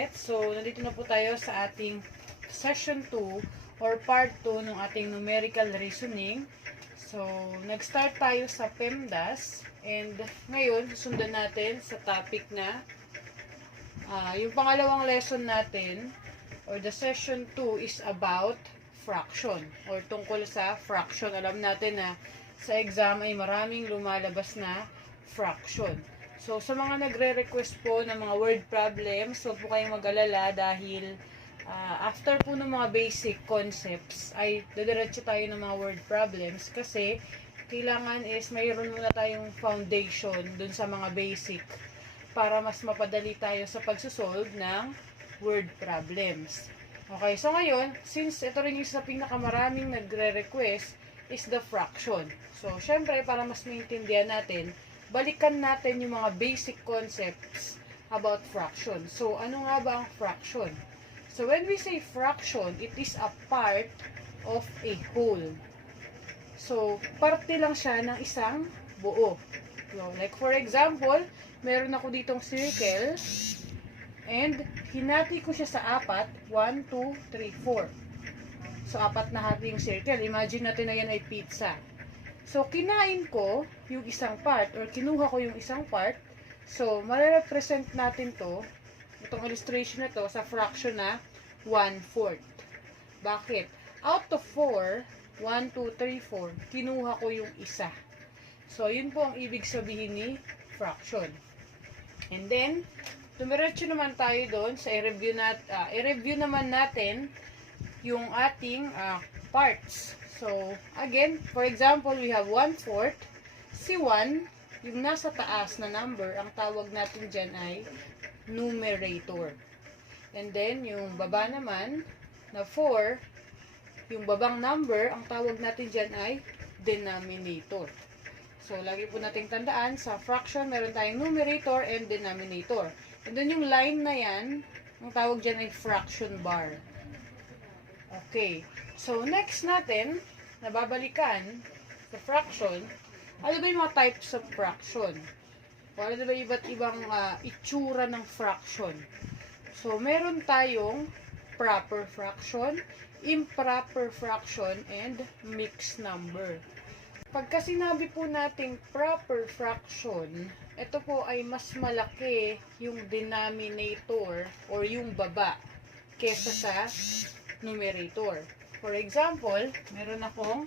ulit. So, nandito na po tayo sa ating session 2 or part 2 ng ating numerical reasoning. So, nag-start tayo sa PEMDAS and ngayon, susundan natin sa topic na yung pangalawang lesson natin or the session 2 is about fraction or tungkol sa fraction. Alam natin na sa exam ay maraming lumalabas na fraction. So, sa mga nagre-request po ng mga word problems, huwag po kayong mag-alala dahil after po ng mga basic concepts, ay dadiretso tayo ng mga word problems kasi kailangan is mayroon muna tayong foundation dun sa mga basic para mas mapadali tayo sa pagsusolve ng word problems. Okay, so ngayon, since ito rin yung sa pinakamaraming nagre-request is the fraction. So, syempre, para mas maintindihan natin, balikan natin yung mga basic concepts about fraction. So, ano nga ba ang fraction? So, when we say fraction, it is a part of a whole. So, parte lang siya ng isang buo. So, like for example, meron ako ditong circle and hinati ko siya sa apat, 1, 2, 3, 4. So, apat na hati yung circle. Imagine natin na yan ay pizza. So, kinain ko yung isang part or kinuha ko yung isang part. So, mare-represent natin to, itong illustration na to, sa fraction na 1/4. Bakit? Out of 4, 1, 2, 3, 4, kinuha ko yung isa. So, yun po ang ibig sabihin ni fraction. And then, tumiretso naman tayo doon sa i-review naman natin yung ating parts. So, again, for example, we have 1/4. Si 1, yung nasa taas na number, ang tawag natin dyan ay numerator. And then, yung baba naman, na 4, yung babang number, ang tawag natin dyan ay denominator. So, lagi po nating tandaan, sa fraction, meron tayong numerator and denominator. And then, yung line na yan, ang tawag dyan ay fraction bar. Okay. So, next natin, nababalikan sa fraction, ano ba yung mga types of fraction? O ano ba iba't ibang itsura ng fraction? So, meron tayong proper fraction, improper fraction, and mixed number. Pagka sinabi po nating proper fraction, ito po ay mas malaki yung denominator or yung baba kesa sa numerator. For example, meron akong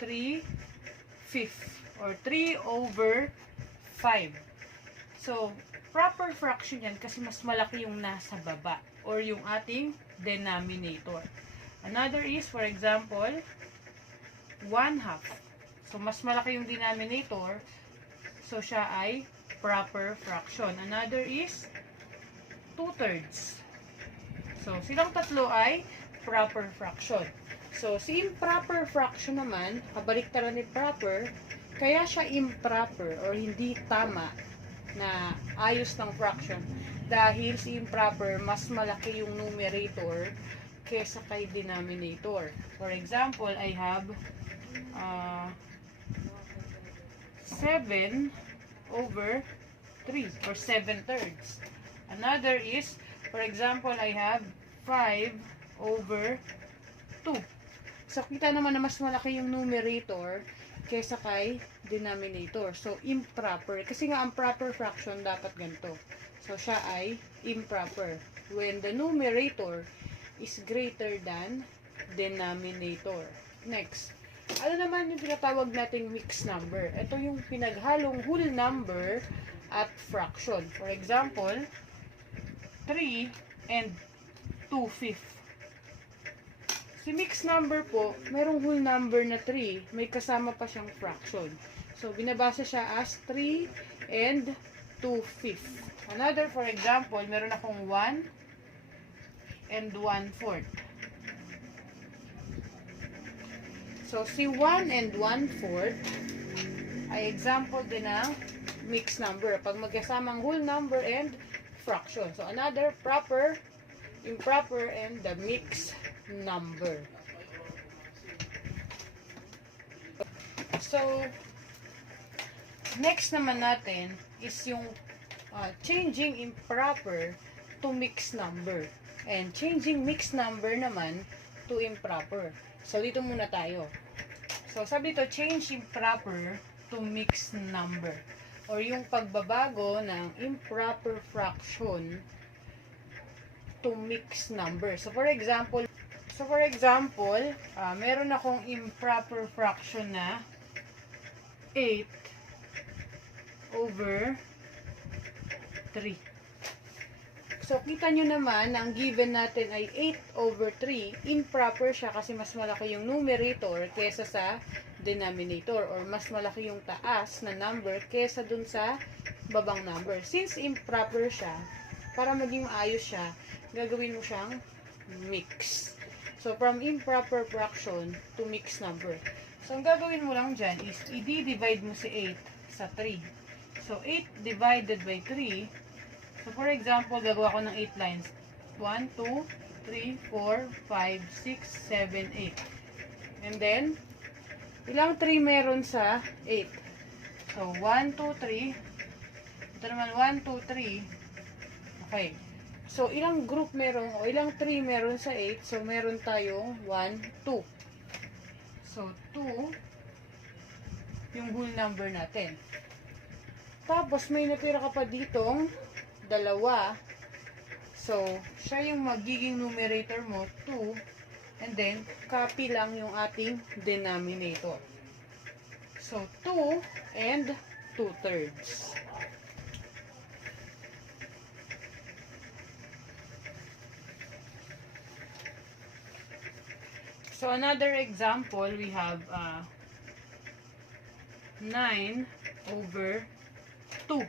3/5 or 3/5. So, proper fraction yan kasi mas malaki yung nasa baba or yung ating denominator. Another is, for example, 1/2. So, mas malaki yung denominator. So, siya ay proper fraction. Another is 2/3. So, silang tatlo ay proper fraction. So, si improper fraction naman, kabaliktaran ni proper, kaya siya improper or hindi tama na ayos ng fraction dahil si improper mas malaki yung numerator kesa kay denominator. For example, I have 7/3 or 7/3. Another is, for example, I have 5/2. So, kita naman na mas malaki yung numerator kesa kay denominator. So, improper. Kasi nga, ang proper fraction dapat ganito. So, siya ay improper. When the numerator is greater than denominator. Next. Ano naman yung tinatawag nating mixed number? Ito yung pinaghalong whole number at fraction. For example, 3 and 2/5. Si mixed number po, merong whole number na 3, may kasama pa siyang fraction. So, binabasa siya as 3 and 2/5. Another, for example, meron akong 1 and 1/4. So, si 1 and 1/4 ay example din ng mixed number. Pag magkasamang whole number and fraction. So, another proper, improper, and the mixed number. So, next naman natin is yung changing improper to mixed number. And changing mixed number naman to improper. So, dito muna tayo. So, sabi dito, change improper to mixed number. Or yung pagbabago ng improper fraction to mixed number. So, for example, meron akong improper fraction na 8 over 3. So, kita nyo naman na ang given natin ay 8 over 3. Improper siya kasi mas malaki yung numerator kesa sa denominator, or mas malaki yung taas na number kesa dun sa babang number. Since improper siya, para maging maayos siya, gagawin mo siyang mix. So, from improper fraction to mixed number. So, ang gagawin mo lang dyan is, i-divide mo si 8 sa 3. So, 8 divided by 3. So, for example, gagawa ko ng 8 lines. 1, 2, 3, 4, 5, 6, 7, 8. And then, ilang 3 meron sa 8? So, 1, 2, 3. Ito naman, 1, 2, 3. Okay. So, ilang group meron, o ilang 3 meron sa 8? So, meron tayong 1, 2. So, 2, yung whole number natin. Tapos, may natira ka pa ditong 2. So, siya yung magiging numerator mo, 2. And then, copy lang yung ating denominator. So, 2 and 2/3. So, another example, we have 9 over 2.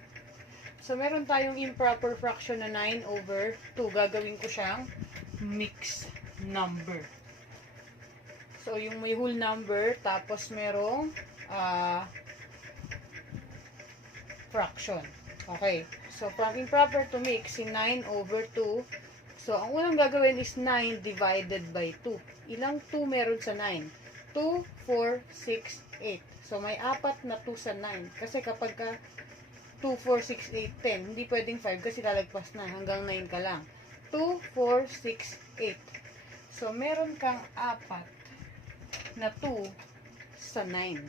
So, meron tayong improper fraction na 9 over 2. Gagawin ko siyang mixed number. So, yung may whole number, tapos merong fraction. Okay. So, from improper to mixed, si 9 over 2. So, ang unang gagawin is 9 divided by 2. Ilang 2 meron sa 9? 2, 4, 6, 8. So, may 4 na 2 sa 9. Kasi kapag ka 2, 4, 6, 8, 10, hindi pwedeng 5 kasi lalagpas na. Hanggang 9 ka lang. 2, 4, 6, 8. So, meron kang 4 na 2 sa 9.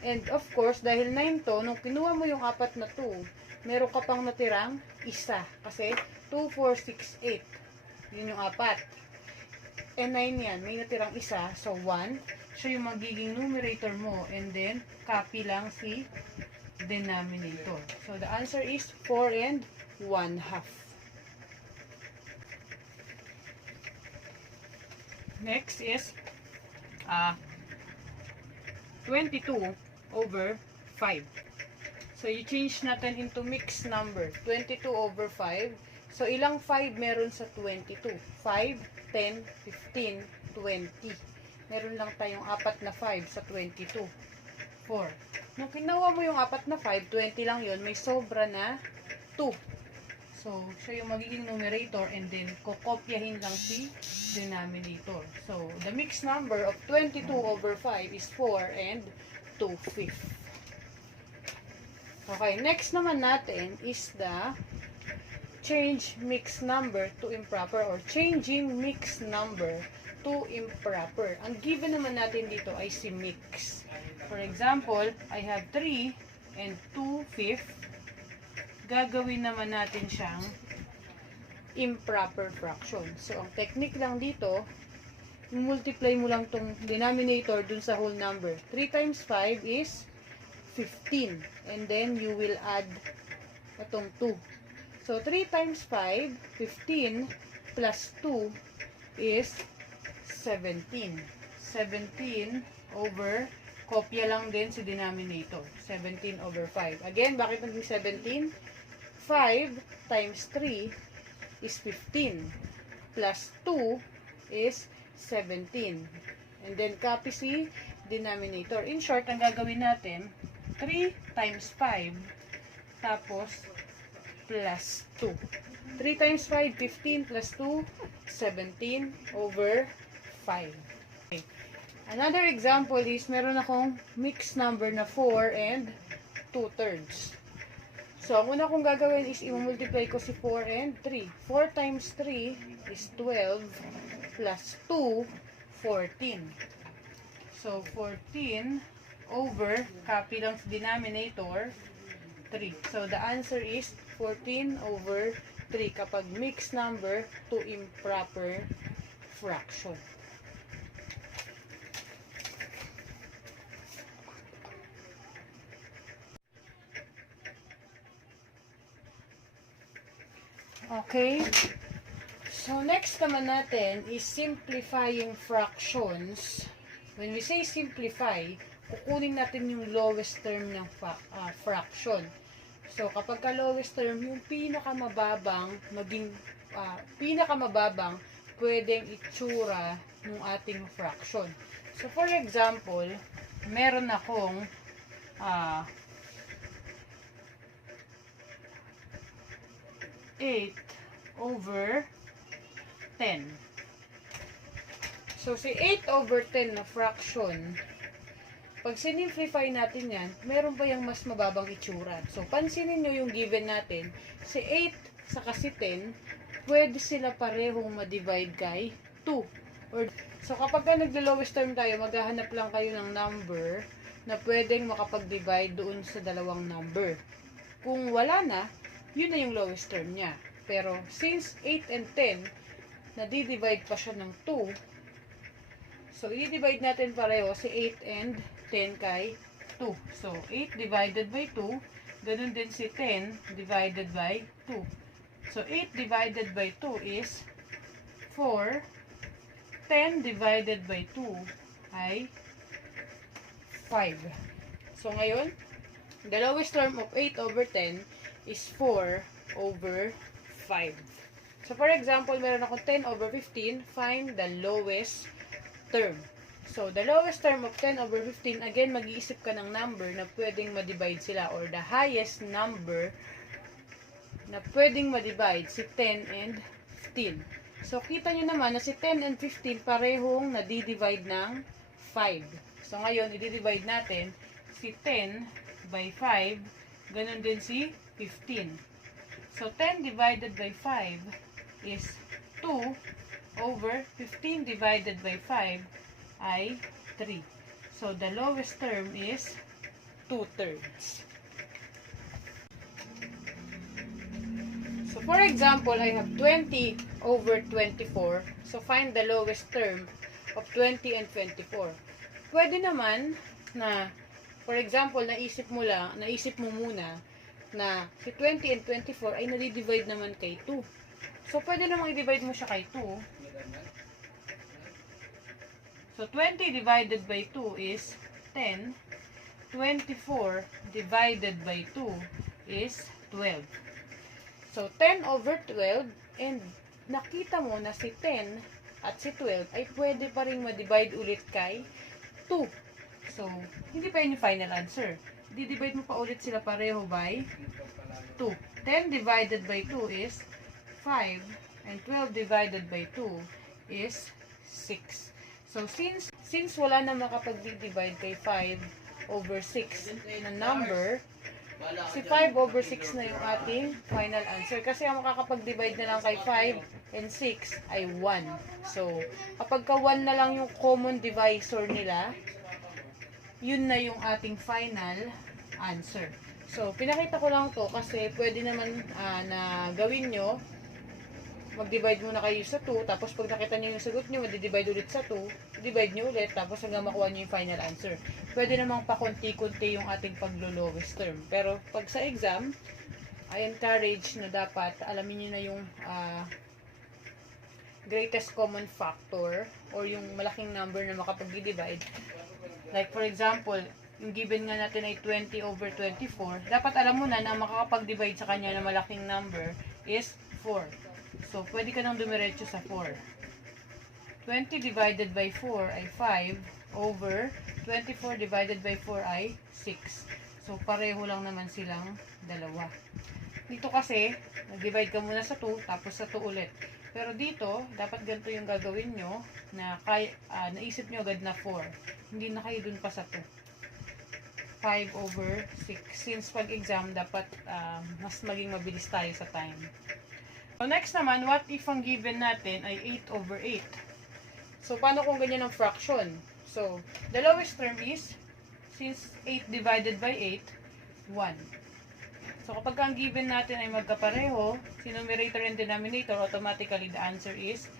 And of course, dahil 9 to, nung kinuha mo yung 4 na 2, meron ka pang natirang isa. Kasi 2, 4, 6, 8. Yun yung 4. And 9 yan. May natirang isa. So, 1. Siya yung magiging numerator mo. And then, copy lang si denominator. So, the answer is 4 and 1/2. Next is 22 over 5. So, you change natin into mixed number. 22 over 5. So, ilang 5 meron sa 22? 5, 10, 15, 20. Meron lang tayong 4 na 5 sa 22. 4. Nung kinawa mo yung 4 na 5, 20 lang yun, may sobra na 2. So, siya yung magiging numerator and then kokopyahin lang si denominator. So, the mixed number of 22 over 5 is 4 and 2/5. Okay, next naman natin is the change mixed number to improper or changing mixed number to improper. Ang given naman natin dito ay si mix. For example, I have 3 and 2/5. Gagawin naman natin siyang improper fraction. So, ang technique lang dito, multiply mo lang tong denominator dun sa whole number. 3 times 5 is 15. And then, you will add itong 2. So, 3 times 5, 15, plus 2 is 17. 17 over, kopya lang din si denominator. 17 over 5. Again, bakit naging 17? 5 times 3 is 15. Plus 2 is 17. And then, copy si denominator. In short, ang gagawin natin, 3 times 5, tapos, plus 2. 3 times 5, 15 plus 2, 17 over 5. Okay. Another example is, meron akong mixed number na 4 and 2/3. So, ang una kong gagawin is i-multiply ko si 4 and 3. 4 times 3 is 12 plus 2, 14. So, 14 over, copy lang sa denominator, 3. So, the answer is 14 over 3 kapag mixed number to improper fraction. Okay. So, next naman natin is simplifying fractions. When we say simplify, kukunin natin yung lowest term ng fraction. So, kapag ka lowest term, yung pinakamababang pwedeng itsura ng ating fraction. So, for example, meron akong 8 over 10. So, si 8 over 10 na fraction, pag sinimplify natin yan, meron pa yung mas mababang itsura. So, pansinin nyo yung given natin, si 8 saka si 10, pwede sila parehong ma-divide kay 2. So, kapag ka nagla-lowest term tayo, maghahanap lang kayo ng number na pwedeng makapag-divide doon sa dalawang number. Kung wala na, yun na yung lowest term niya. Pero, since 8 and 10, nadi-divide pa siya ng 2, so, i-divide natin pareho si 8 and 10 kay 2. So, 8 divided by 2, ganun din si 10 divided by 2. So, 8 divided by 2 is 4. 10 divided by 2 ay 5. So, ngayon, the lowest term of 8 over 10 is 4 over 5. So, for example, meron ako 10 over 15. Find the lowest term. So, the lowest term of 10 over 15, again, mag-iisip ka ng number na pwedeng ma-divide sila or the highest number na pwedeng ma-divide, si 10 and 15. So, kita nyo naman na si 10 and 15 parehong nadi-divide ng 5. So, ngayon, i-divide natin si 10 by 5, ganun din si 15. So, 10 divided by 5 is 2 over 15 divided by 5 ay 3. So, the lowest term is 2/3. So, for example, I have 20 over 24. So, find the lowest term of 20 and 24. Pwede naman na, for example, naisip mo muna na si 20 and 24 ay nadi-divide naman kay 2. So, pwede namang i-divide mo siya kay 2. So, 20 divided by 2 is 10. 24 divided by 2 is 12. So, 10 over 12, and nakita mo na si 10 at si 12 ay pwede pa rin ma-divide ulit kay 2. So, hindi pa yun yung final answer. Di-divide mo pa ulit sila pareho by 2. 10 divided by 2 is 5, and 12 divided by 2 is 6. So, since wala na makapag-divide kay 5 over 6 na number, si 5 over 6 na yung ating final answer. Kasi ang makakapag-divide na lang kay 5 and 6 ay 1. So, kapag ka 1 na lang yung common divisor nila, yun na yung ating final answer. So, pinakita ko lang to kasi pwede naman na gawin nyo, mag-divide muna kayo sa 2, tapos pag nakita nyo yung sagot nyo, mag-divide ulit sa 2, divide nyo ulit, tapos hanggang makuha nyo yung final answer. Pwede namang pakunti-kunti yung ating paglo-lowest term. Pero pag sa exam, I encourage na dapat alamin nyo na yung greatest common factor or yung malaking number na makapag-divide. Like for example, yung given nga natin ay 20 over 24, dapat alam mo na makakapag-divide sa kanya na malaking number is 4. So, pwede ka nang dumiretso sa 4. 20 divided by 4 ay 5 over 24 divided by 4 ay 6. So, pareho lang naman silang dalawa. Dito kasi, nag-divide ka muna sa 2, tapos sa 2 ulit. Pero dito, dapat ganito yung gagawin nyo na naisip nyo agad na 4. Hindi na kayo dun pa sa 2. 5 over 6. Since pag-exam, dapat mas maging mabilis tayo sa time. So, next naman, what if ang given natin ay 8 over 8? So, paano kung ganyan ang fraction? So, the lowest term is, since 8 divided by 8, 1. So, kapag ang given natin ay magkapareho, si numerator and denominator, automatically the answer is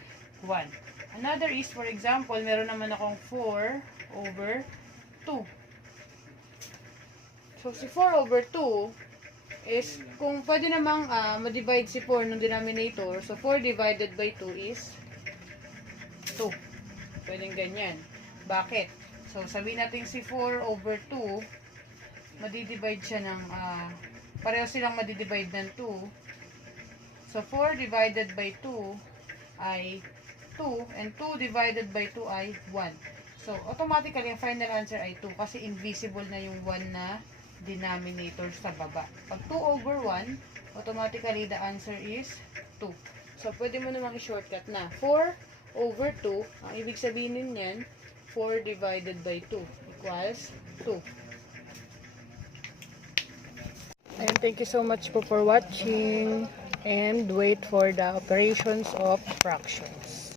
1. Another is, for example, meron naman akong 4 over 2. So, si 4 over 2 is, kung pwede namang ma-divide si 4 ng denominator, so 4 divided by 2 is 2. Pwedeng ganyan. Bakit? So, sabihin natin si 4 over 2, madidivide siya ng, pareho silang madidivide ng 2. So, 4 divided by 2 ay 2, and 2 divided by 2 ay 1. So, automatically, ang final answer ay 2 kasi invisible na yung 1 na denominator sa baba. Pag 2 over 1, automatically the answer is 2. So, pwede mo namang i-shortcut na. 4 over 2, ang ibig sabihin niyan, 4 divided by 2 equals 2. And thank you so much po for watching. And wait for the operations of fraction.